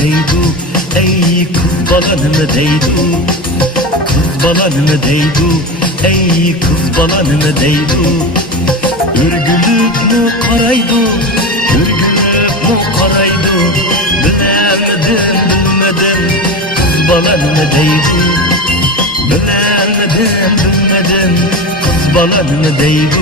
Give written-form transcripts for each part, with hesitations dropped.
deydu, ey kız balanımı deydu. Kız balanımı deydu, ey kız balanımı deydu. Ürgülüp mü karaydı, ürgülüp mü karaydı. Bilemedim, bilmedim, kız balanımı deydu. Bilemedim, bilmedim, kız balanımı deydu.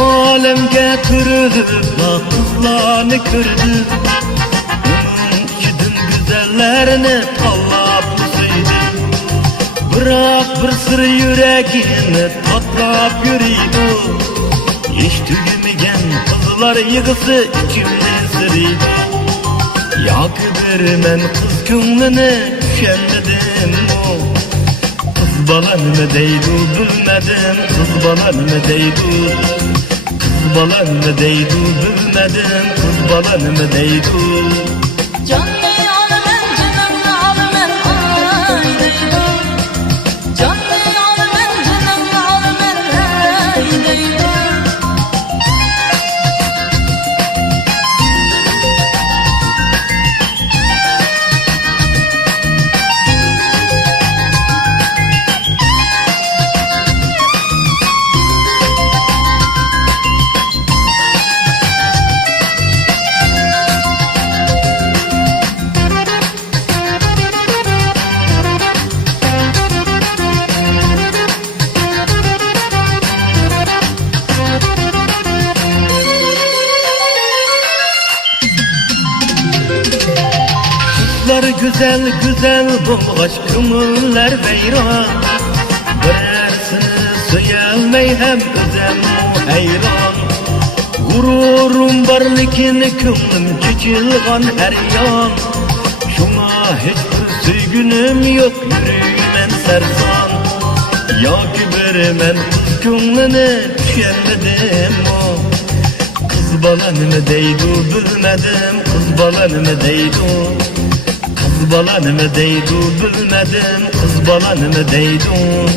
Alemge türüdü, kızlarını kürdü. Onun içidim güzellerini tallaplısıydı. Bırak bir sır yüreğini tatlap yürüydü. Hiç tüyümegen kızlar yığısı içimde sırıydı. Yakı vermen kız könlünü düşenmedim o. Kız balanımı deydu, bilmedim, kız balanımı deydu. Kız balanımı deydu, bilmedim, kız balanımı deydu. Canını al ben, canını al ben, ay deydu. Canını al ben, canını al ben, ay deydu. Güzel güzel bulgaç kömürler veyran. Birersini söylemey hem özem hayran. Gururum barlikini kömlüm çekilgan her yan. Şuna hiçbir söygünüm yok yüreğimen sersan. Yaki vermen kız kömlünü düşenmedim o. Kız balanımı deydu, bilmedim, kız balanımı deydu. Kız balanımı deydu, bilmedim, kız balanımı deydu.